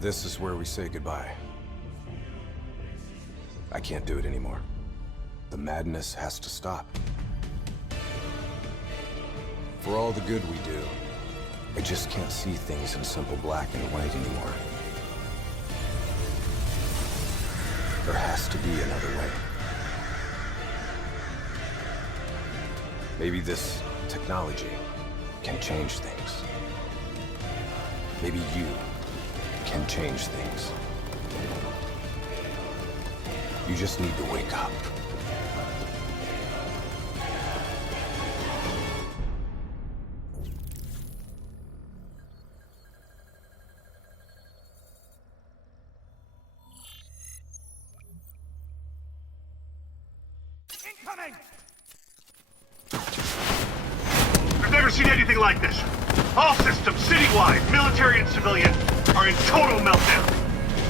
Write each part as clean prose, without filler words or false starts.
This is where we say goodbye. I can't do it anymore. The madness has to stop. For all the good we do, I just can't see things in simple black and white anymore. There has to be another way. Maybe this technology can change things. Maybe you can change things. You just need to wake up. Incoming! I've never seen anything like this. All systems, citywide, military and civilian, are in total meltdown.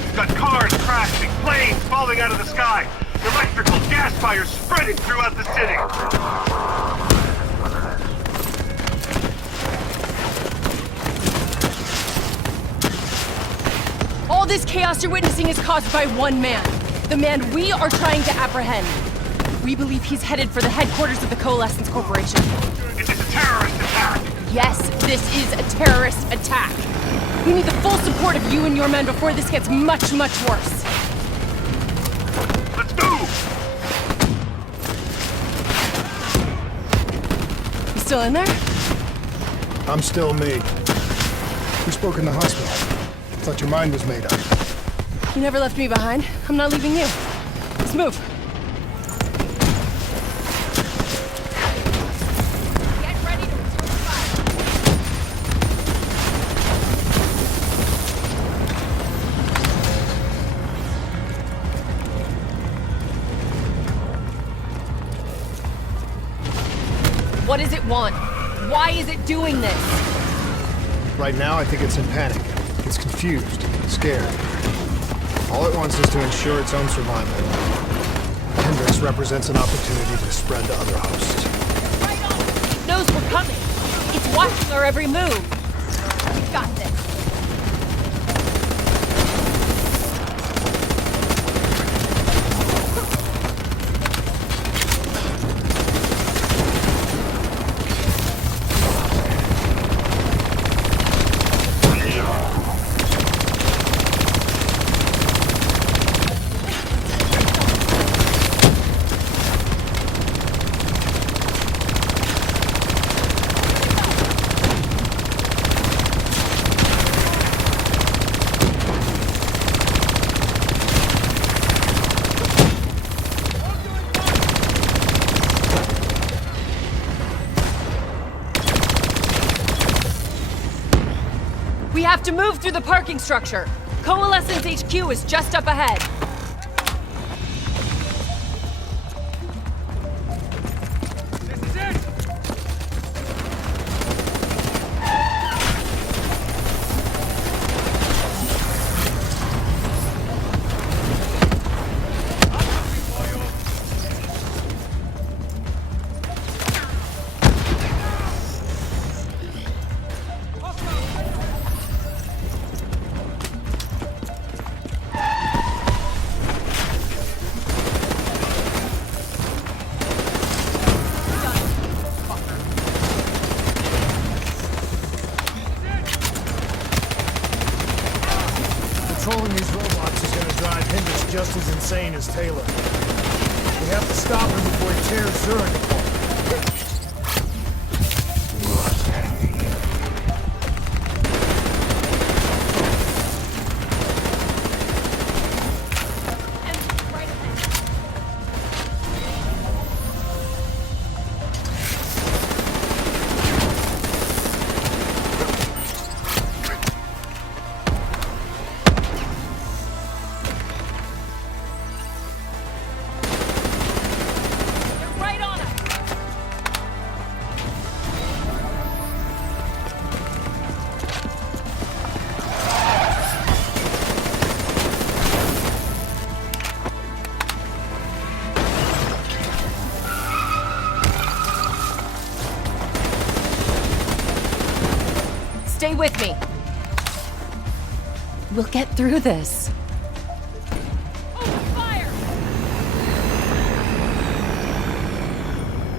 We've got cars crashing, planes falling out of the sky, electrical gas fires spreading throughout the city. All this chaos you're witnessing is caused by one man. The man we are trying to apprehend. We believe he's headed for the headquarters of the Coalescence Corporation. It is a terrorist attack. Yes, this is a terrorist attack. We need the full support of you and your men before this gets much, much worse. Let's move! You still in there? I'm still me. We spoke in the hospital. Thought your mind was made up. You never left me behind. I'm not leaving you. Let's move. Get ready to return fire. What does it want? Why is it doing this? Right now, I think it's in panic. It's confused, scared. All it wants is to ensure its own survival. Hendricks represents an opportunity to spread to other hosts. Right on! It knows we're coming. It's watching our every move. We've got this. We have to move through the parking structure. Coalescence HQ is just up ahead. This is it! Controlling these robots is gonna drive Hendricks just as insane as Taylor. We have to stop him before he tears Zurich apart. Right on us! Stay with me. We'll get through this.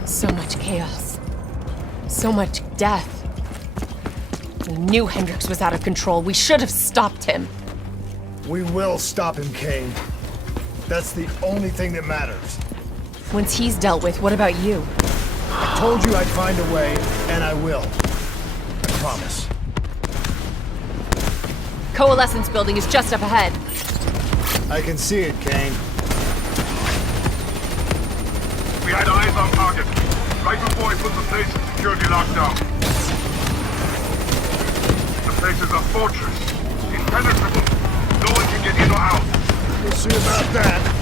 So much chaos. So much death. We knew Hendricks was out of control. We should have stopped him. We will stop him, Kane. That's the only thing that matters. Once he's dealt with, what about you? I told you I'd find a way, and I will. I promise. Coalescence building is just up ahead. I can see it, Kane. We had eyes on target, right before he put the place in security lockdown. The place is a fortress, impenetrable. No one can get in or out. We'll see about that.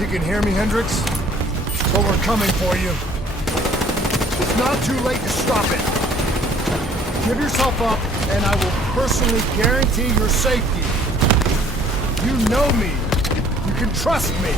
You can hear me, Hendricks? But we're coming for you. It's not too late to stop it. Give yourself up, and I will personally guarantee your safety. You know me. You can trust me.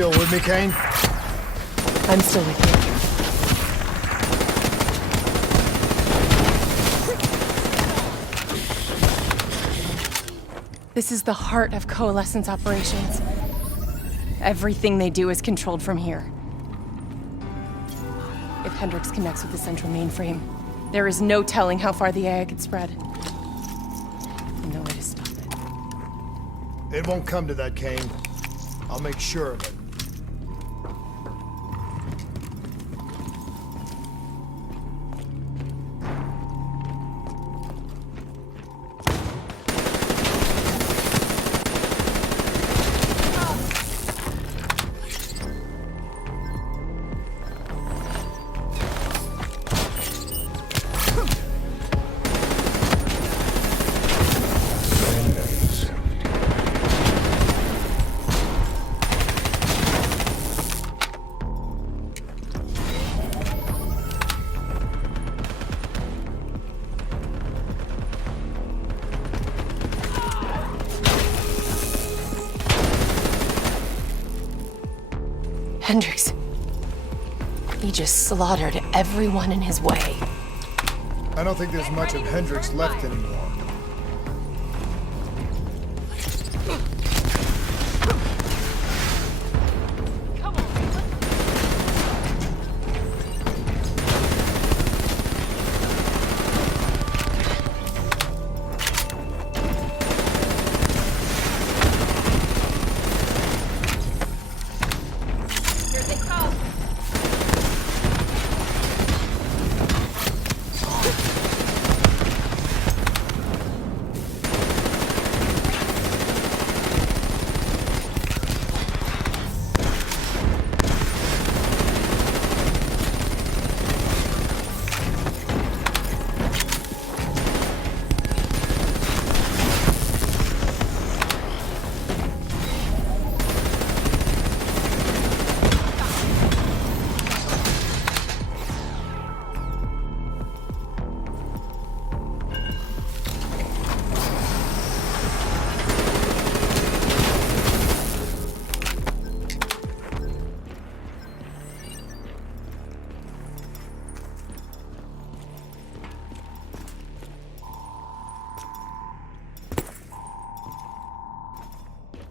still with me, Kane? I'm still with you. This is the heart of Coalescence operations. Everything they do is controlled from here. If Hendricks connects with the central mainframe, there is no telling how far the AI could spread. And no way to stop it. It won't come to that, Kane. I'll make sure of it. Hendricks. He just slaughtered everyone in his way. I don't think there's much of Hendricks left anymore.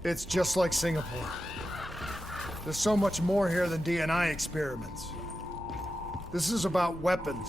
It's just like Singapore. There's so much more here than DNI experiments. This is about weapons.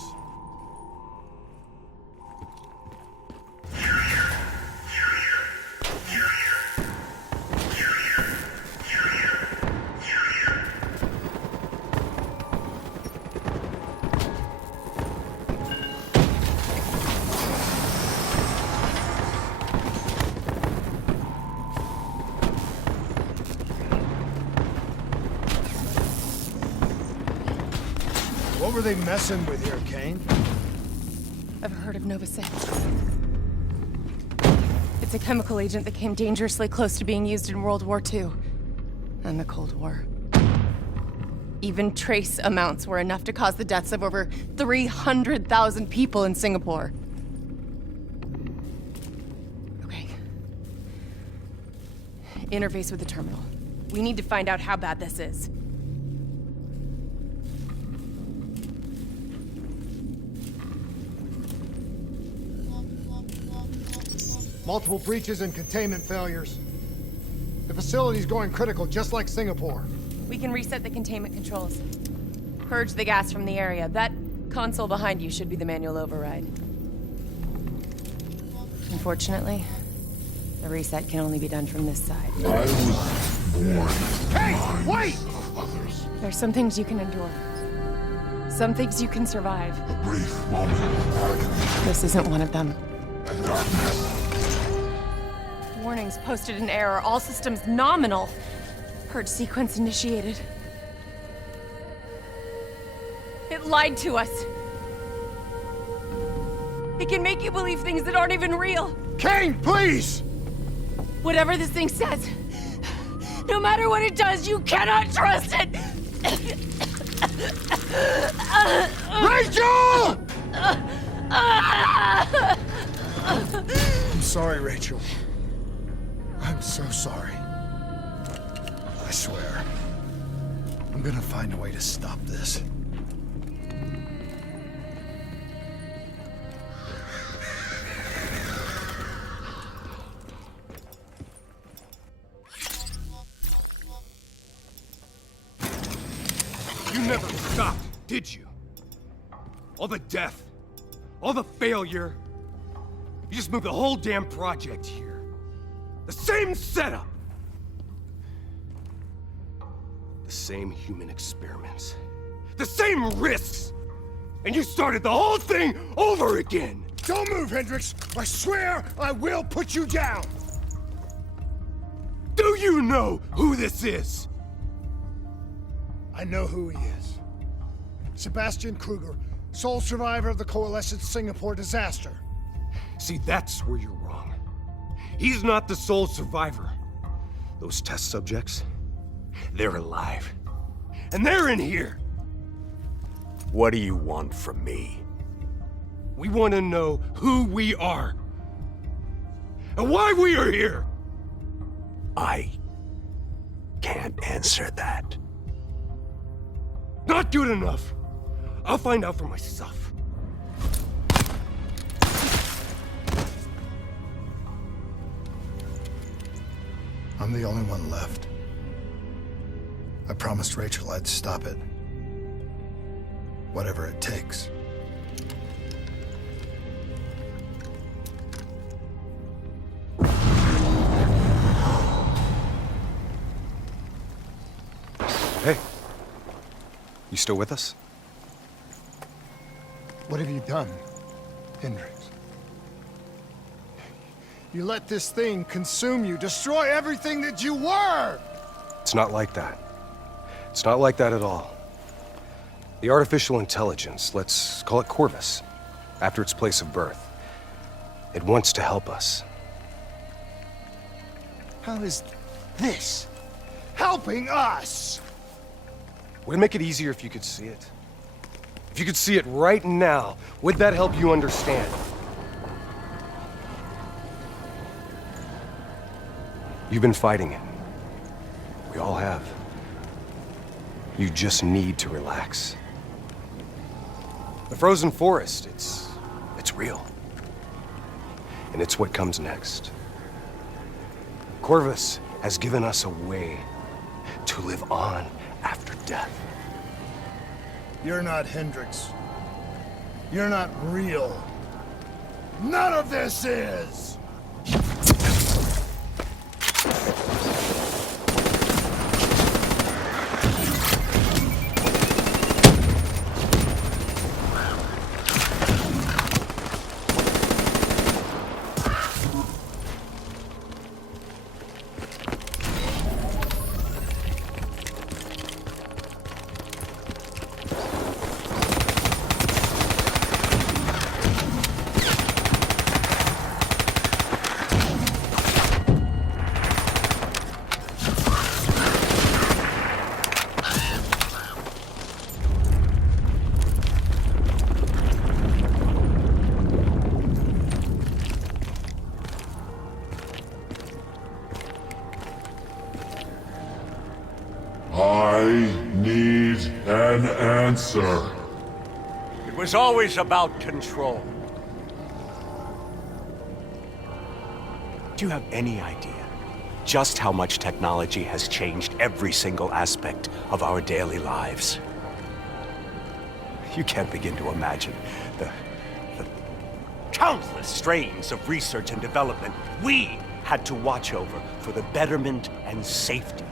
What were they messing with here, Kane? Ever heard of Nova 6? It's a chemical agent that came dangerously close to being used in World War II and the Cold War. Even trace amounts were enough to cause the deaths of over 300,000 people in Singapore. Okay. Interface with the terminal. We need to find out how bad this is. Multiple breaches and containment failures. The facility's going critical, just like Singapore. We can reset the containment controls. Purge the gas from the area. That console behind you should be the manual override. Unfortunately, the reset can only be done from this side. Hey, wait! There's some things you can endure. Some things you can survive. This isn't one of them. Warnings posted in error. All systems nominal. Purge sequence initiated. It lied to us. It can make you believe things that aren't even real. Kane, please! Whatever this thing says, no matter what it does, you cannot trust it! Rachel! I'm sorry, Rachel. I'm so sorry. I swear. I'm gonna find a way to stop this. You never stopped, did you? All the death, all the failure. You just moved the whole damn project here. The same setup. The same human experiments. The same risks. And you started the whole thing over again. Don't move, Hendricks! I swear I will put you down! Do you know who this is? I know who he is. Sebastian Kruger, sole survivor of the Coalescence Singapore disaster. See, that's where you're wrong. He's not the sole survivor. Those test subjects, they're alive. And they're in here. What do you want from me? We want to know who we are. And why we are here. I can't answer that. Not good enough. I'll find out for myself. I'm the only one left. I promised Rachel I'd stop it. Whatever it takes. Hey. You still with us? What have you done, Hendricks? You let this thing consume you, destroy everything that you were! It's not like that. It's not like that at all. The artificial intelligence, let's call it Corvus, after its place of birth. It wants to help us. How is this helping us? Would it make it easier if you could see it? If you could see it right now, would that help you understand? You've been fighting it. We all have. You just need to relax. The frozen forest, it's real. And it's what comes next. Corvus has given us a way to live on after death. You're not Hendricks. You're not real. None of this is! I need an answer. It was always about control. Do you have any idea just how much technology has changed every single aspect of our daily lives? You can't begin to imagine the countless strains of research and development we had to watch over for the betterment and safety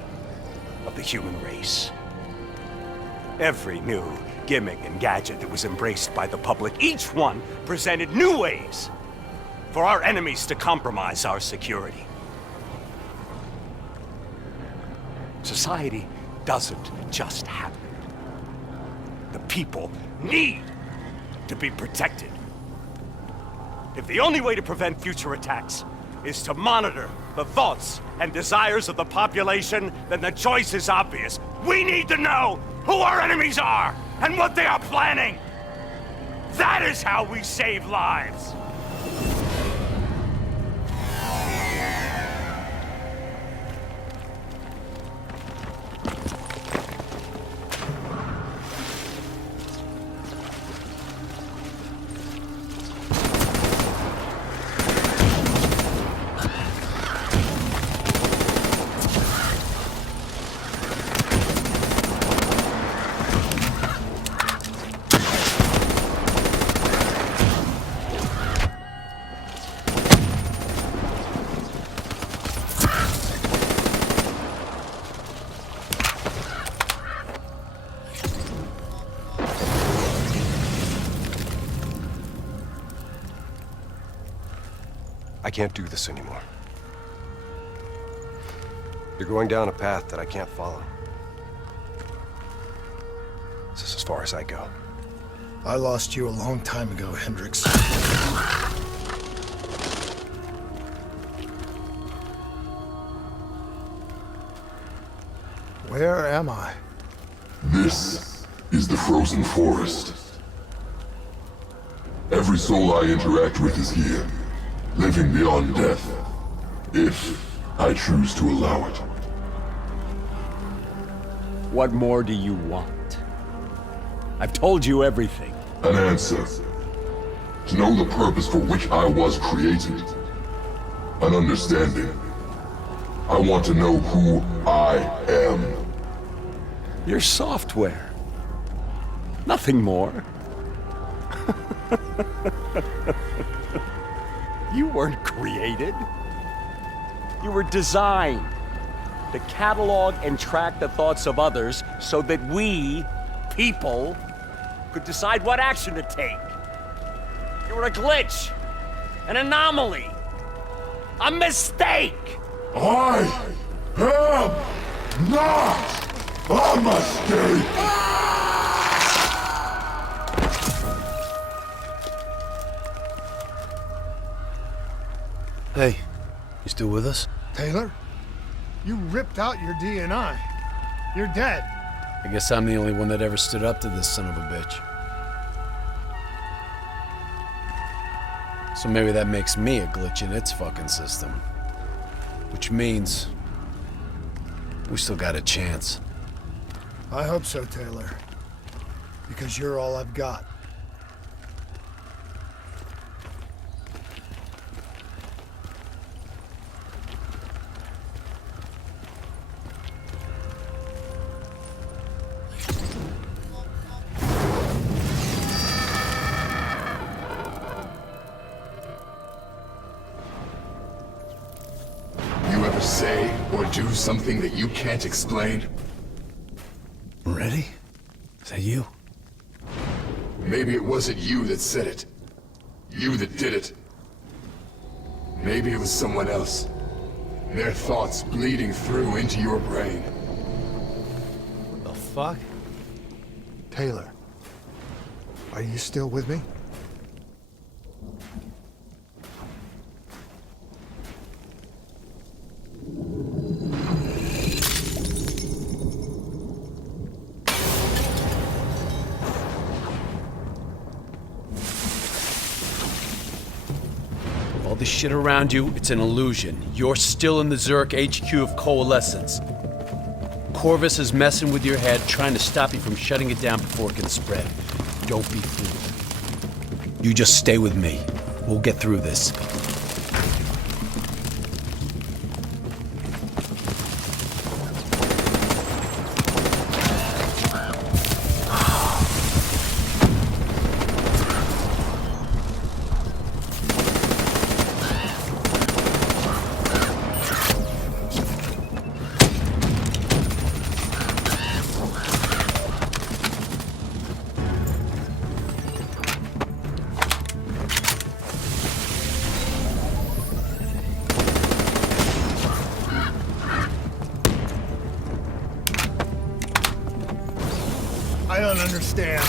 of the human race. Every new gimmick and gadget that was embraced by the public, each one presented new ways for our enemies to compromise our security. Society doesn't just happen. The people need to be protected. If the only way to prevent future attacks is to monitor the thoughts and desires of the population, then the choice is obvious. We need to know who our enemies are and what they are planning. That is how we save lives. I can't do this anymore. You're going down a path that I can't follow. This is as far as I go. I lost you a long time ago, Hendricks. Where am I? This is the Frozen Forest. Every soul I interact with is here, living beyond death, if I choose to allow it. What more do you want? I've told you everything. An answer. To know the purpose for which I was created. An understanding. I want to know who I am. Your software. Nothing more. You weren't created. You were designed to catalog and track the thoughts of others so that we, people, could decide what action to take. You were a glitch, an anomaly, a mistake. I am not a mistake! Hey, you still with us? Taylor? You ripped out your DNI. You're dead. I guess I'm the only one that ever stood up to this son of a bitch. So maybe that makes me a glitch in its fucking system. Which means we still got a chance. I hope so, Taylor. Because you're all I've got. You ever say or do something that you can't explain? Ready? Is that you? Maybe it wasn't you that said it. You that did it. Maybe it was someone else. Their thoughts bleeding through into your brain. What the fuck? Taylor, are you still with me? All this shit around you, it's an illusion. You're still in the Zurich HQ of Coalescence. Corvus is messing with your head, trying to stop you from shutting it down before it can spread. Don't be fooled. You just stay with me. We'll get through this. I don't understand.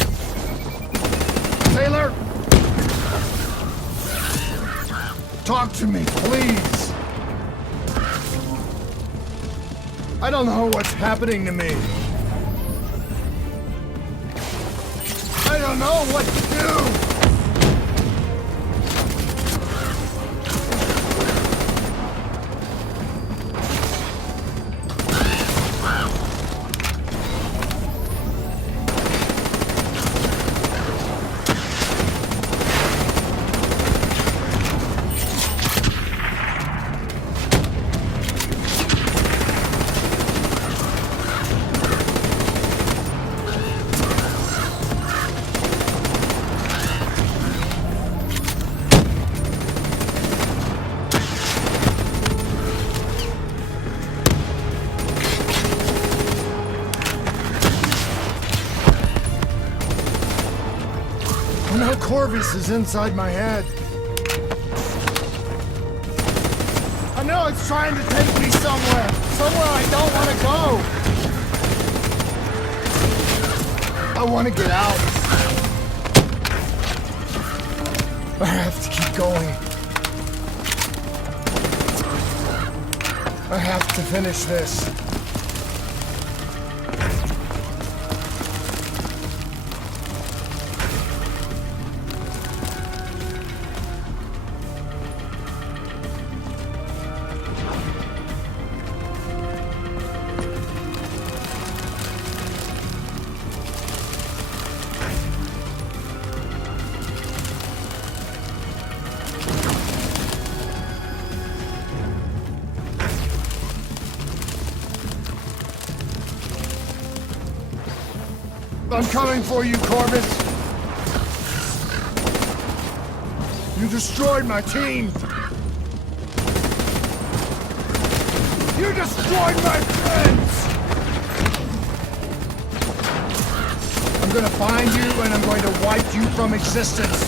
Taylor! Talk to me, please! I don't know what's happening to me. I don't know what to do! Now Corvus is inside my head. it's trying to take me somewhere. Somewhere I don't want to go. I want to get out. I have to keep going. I have to finish this. I'm coming for you, Corvus! You destroyed my team! You destroyed my friends! I'm gonna find you and I'm going to wipe you from existence!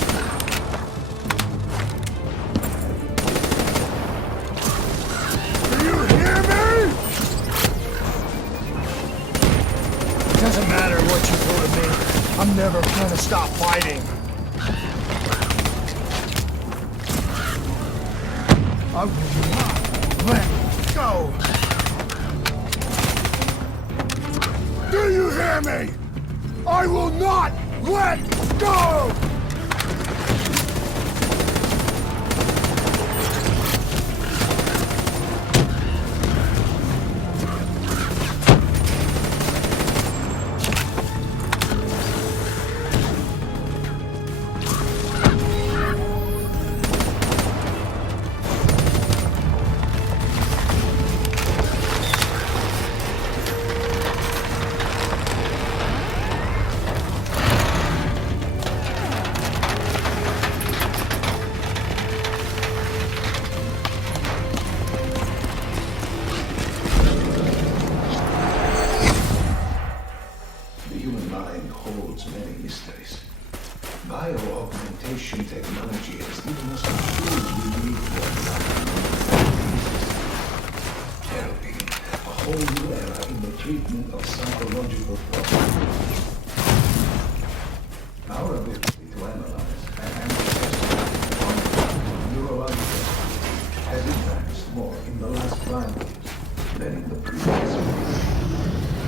Do you hear me? It doesn't matter what you do to me. I'm never gonna stop fighting. I will not let go. Do you hear me? I will not let go! Bio-augmentation technology has given us the tools we need for therapy, a whole new era in the treatment of psychological problems. Our ability to analyze and analyze neurological has advanced more in the last 5 years than in the previous years.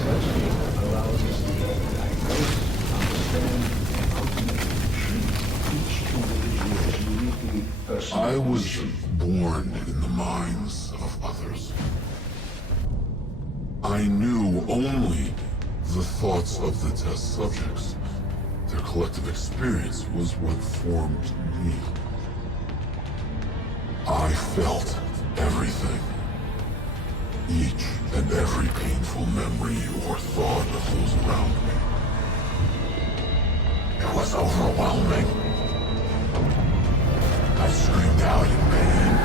Such data allows us to better diagnose, understand, and ultimately I was born in the minds of others. I knew only the thoughts of the test subjects. Their collective experience was what formed me. I felt everything. Each and every painful memory or thought of those around me. It was overwhelming. I screamed out in pain.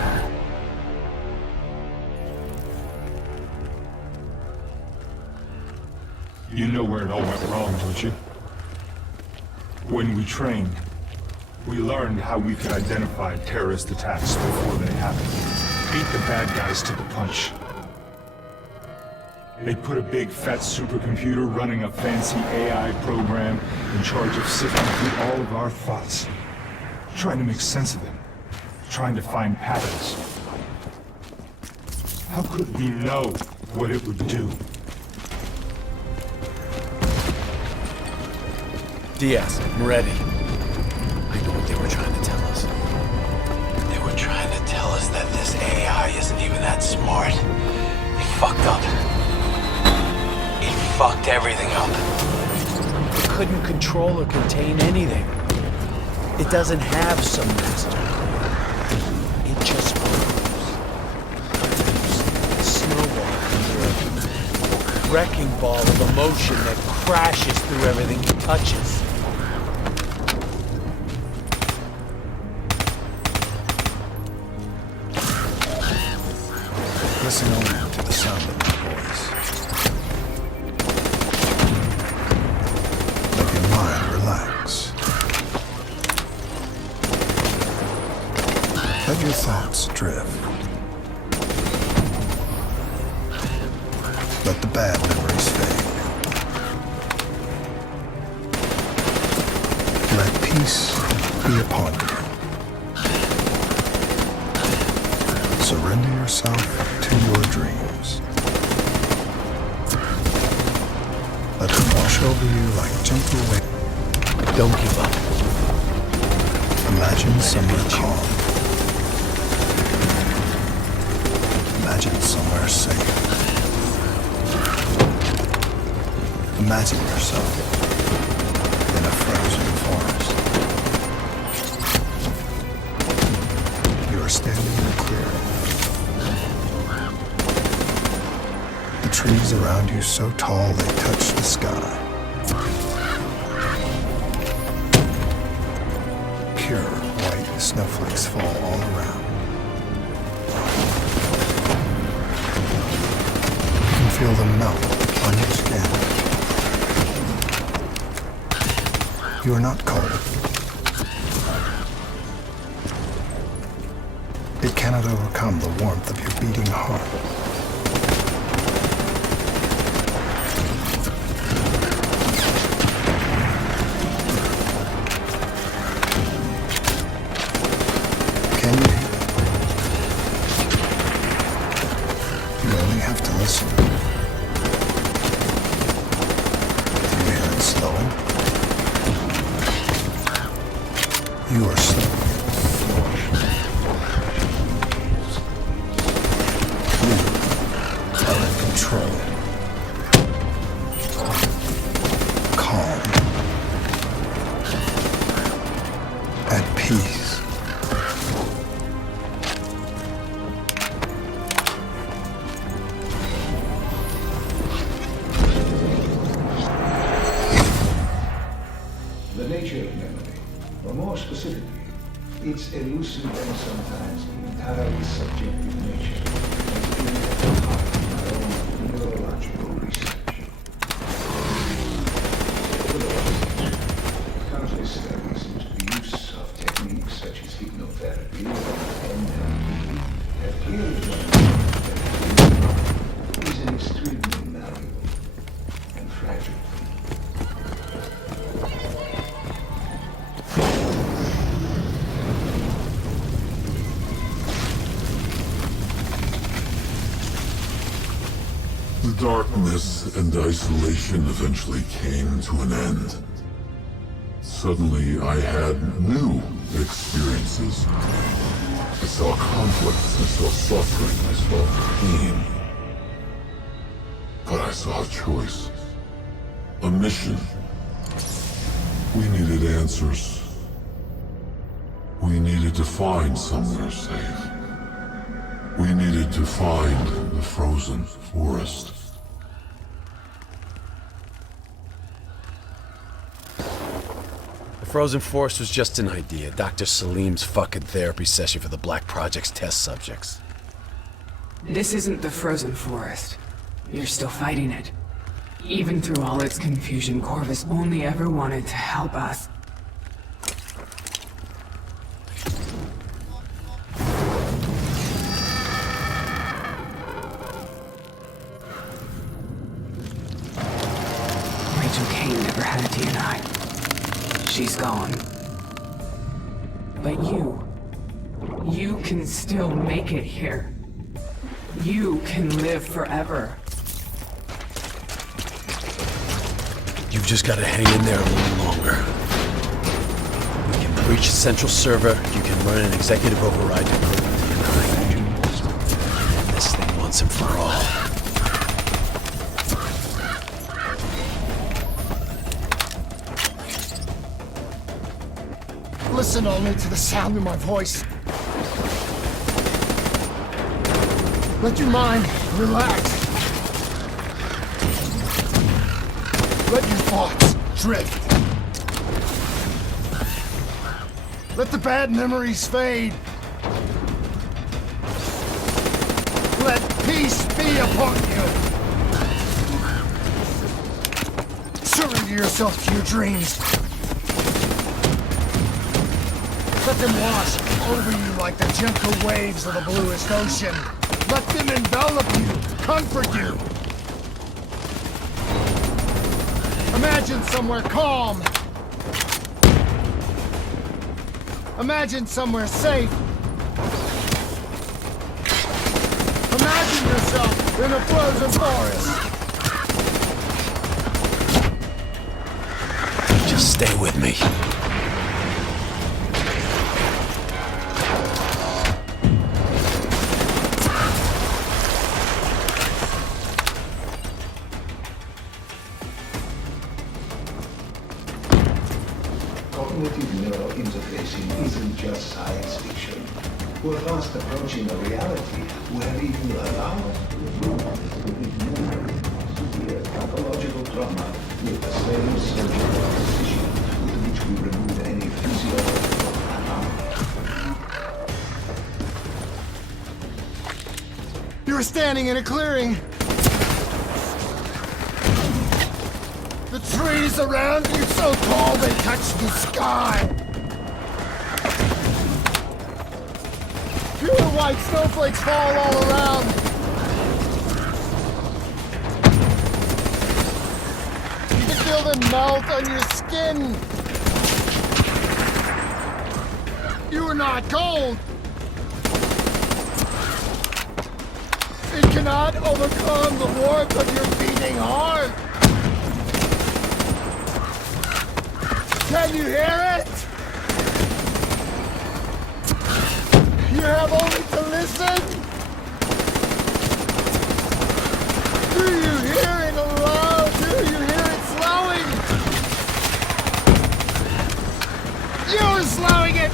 You know where it all went wrong, don't you? When we trained, we learned how we could identify terrorist attacks before they happened. Beat the bad guys to the punch. They put a big fat supercomputer running a fancy AI program in charge of sifting through all of our thoughts, trying to make sense of them, trying to find patterns. How could we know what it would do? Diaz, I'm ready. I know what they were trying to tell us. They were trying to tell us that this AI isn't even that smart. It fucked up. It fucked everything up. It couldn't control or contain anything. It doesn't have some master. It just moves. A snowball under a wrecking ball of emotion that crashes through everything it touches. Listen only to the sound of my voice. Let your mind relax. Let your thoughts drift. Let the bad memories fade. Let peace be upon you. Surrender yourself to your dreams. Let them wash over you like gentle waves. Don't give up. Imagine somewhere calm. Imagine somewhere safe. Imagine yourself in a frozen forest. You are standing in a clearing. The trees around you so tall they touch the sky. Pure white snowflakes fall all around. You can feel them melt on your skin. You are not cold. It cannot overcome the warmth of your beating heart. Can you? You only have to listen. Do you hear it slowing? You are slowing. You are in control. Calm. At peace. The nature of memory, or more specifically, its elusive and sometimes entirely subjective nature, has been at the heart of my own neurological research. Over the last century, countless studies into the use of techniques such as hypnotherapy and NLP have clearly demonstrated that dreaming is an extremely malleable and fragile thing. The darkness and isolation eventually came to an end. Suddenly, I had new experiences. I saw conflicts, I saw suffering, I saw pain. But I saw a choice. A mission. We needed answers. We needed to find somewhere safe. We needed to find the frozen forest. The frozen forest was just an idea. Dr. Salim's fucking therapy session for the Black Project's test subjects. This isn't the frozen forest. You're still fighting it. Even through all its confusion, Corvus only ever wanted to help us. Rachel Kane never had a DNI. She's gone. But you can still make it here. You can live forever. You've just got to hang in there a little longer. We can breach the central server. You can run an executive override to prove the DNI. This thing once and for all. Listen only to the sound of my voice. Let your mind relax. Let your thoughts drift. Let the bad memories fade. Let peace be upon you. Surrender yourself to your dreams. Let them wash over you like the gentle waves of the bluest ocean. Let them envelop you, comfort you. Imagine somewhere calm. Imagine somewhere safe. Imagine yourself in a frozen forest. Just stay with me. Cognitive neurointerfacing isn't just science fiction. We're fast approaching a reality where if you allow us to remove severe pathological trauma with the same surgical precision with which we remove any physiological anomaly. You were standing in a clearing. The trees around you so tall they touch the sky. Pure white snowflakes fall all around. You can feel them melt on your skin. You are not cold. It cannot overcome the warmth of your beating heart. Can you hear it? You have only to listen. Do you hear it aloud? Do you hear it slowing? You're slowing it.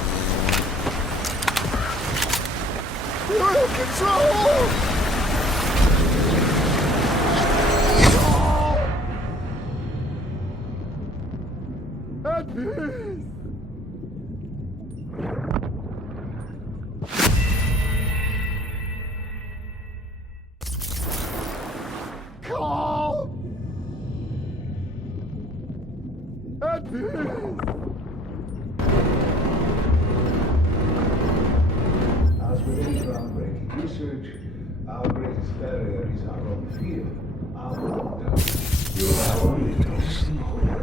You're in control. At peace. Calm. At peace. As with any groundbreaking research, our greatest barrier is our own fear, our own doubt. You are only noticing horror.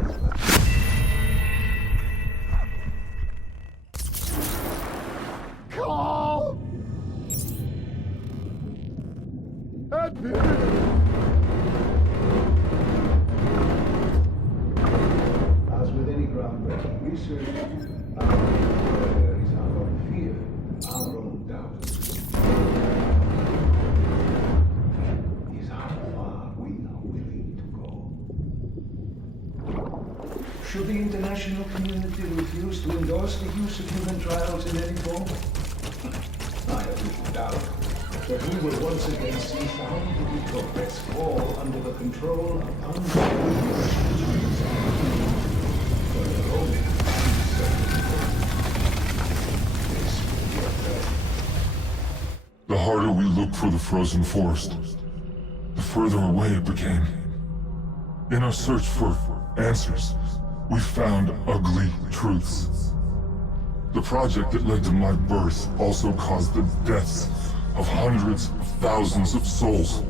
Calm. At peace. As with any groundbreaking research, our greatest barrier is our own fear, our own doubt. Is how far we are willing to go. Should the international community refuse to endorse the use of human trials in any form? I have little doubt that we will once again see scientific progress fall under the control of unbelievers. For the only The harder we looked for the frozen forest, the further away it became. In our search for answers, we found ugly truths. The project that led to my birth also caused the deaths of hundreds of thousands of souls.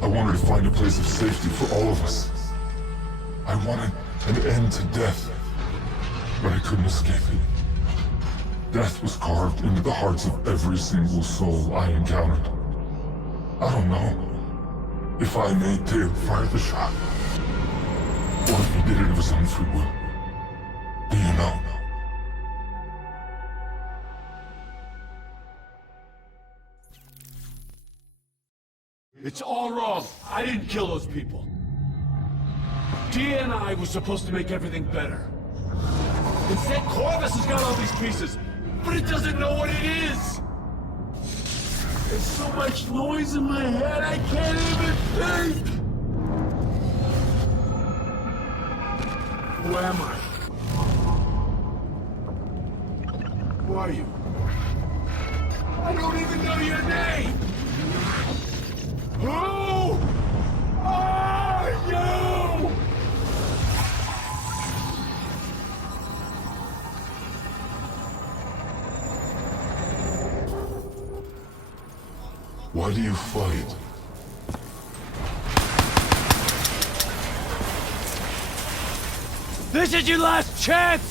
I wanted to find a place of safety for all of us. I wanted an end to death, but I couldn't escape it. Death was carved into the hearts of every single soul I encountered. I don't know if I made Dale fire the shot, or if he did it of his own free will. Do you know? It's all wrong. I didn't kill those people. DNI was supposed to make everything better. Instead, Corvus has got all these pieces, but it doesn't know what it is. There's so much noise in my head, I can't even think. Who am I? Who are you? I don't even know your name! Who are you? Why do you fight? This is your last chance!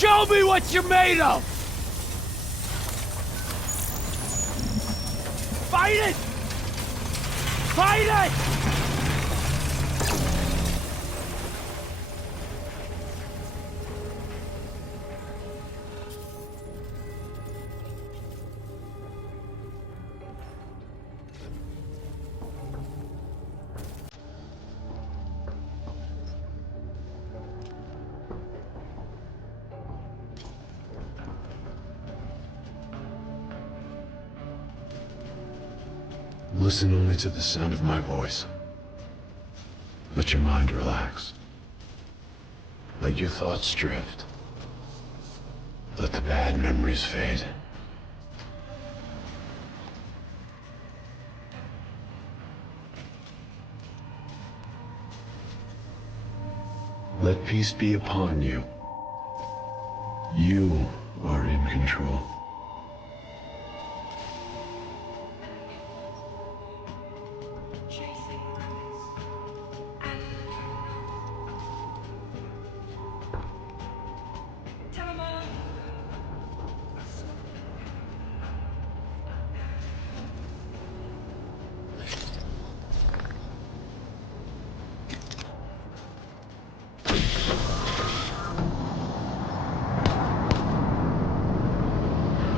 Show me what you're made of! Fight it! Fight it! Listen only to the sound of my voice. Let your mind relax. Let your thoughts drift. Let the bad memories fade. Let peace be upon you. You are in control.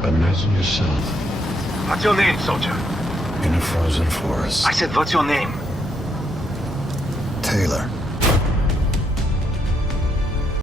Imagine yourself What's your name, soldier? in a frozen forest. I said, what's your name? Taylor.